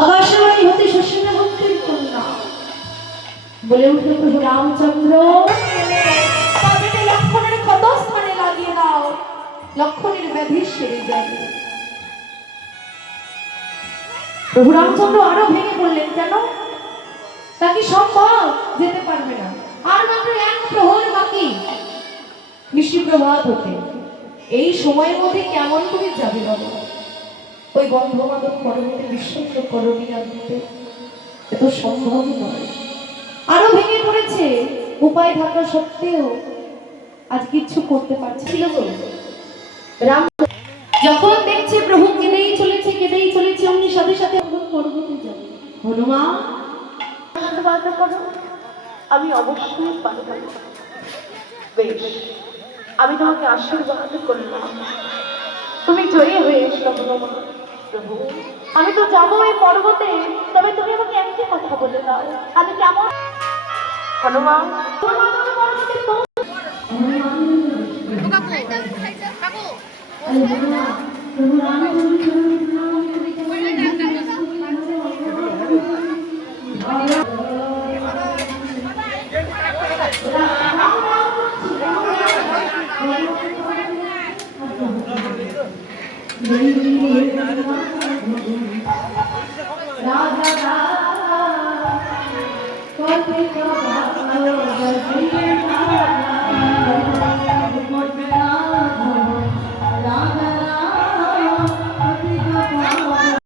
আকাশবাণী হতে শশীনবন্তীর কন্যা বলে উঠল প্রভু রামচন্দ্র, তবে লক্ষণের ক্ষত স্থানে লাগিয়ে দাও, লক্ষণের ব্যাধি সেরে যাবে। প্রভু রামচন্দ্র আরো ভেঙে বললেন, কেন? তাকে সম্ভব, যেতে পারবে না, আর মাত্র এক প্রহর বাকি নিশি প্রভাত হতে, এই সময়ের মধ্যে কেমন করে যাবে বাবা? ওই গন্ধমাদক পর্বতে বিশ্বস্ত করণী আনতে এত সম্ভব নয়। আরো ভেঙে পড়েছে, উপায় থাকা সত্ত্বেও আজ কিচ্ছু করতে পারছিল রাম। যখন দেখছে প্রভু কেঁদেই চলেছে অমনি সাথে সাথে পর্বতে যাবে। হনুমান আমি অবশ্যই পারব। বেশ, আমি তোমাকে আশীর্বাদ করলাম, তুমি জয়ী হয়ে এসো হনুমান। প্রভু, আমি তো যাবো এই পর্বতে, তবে তুমি আমাকে একটি কথা বলে দাও, আমি কেমন? হনুমান রাজা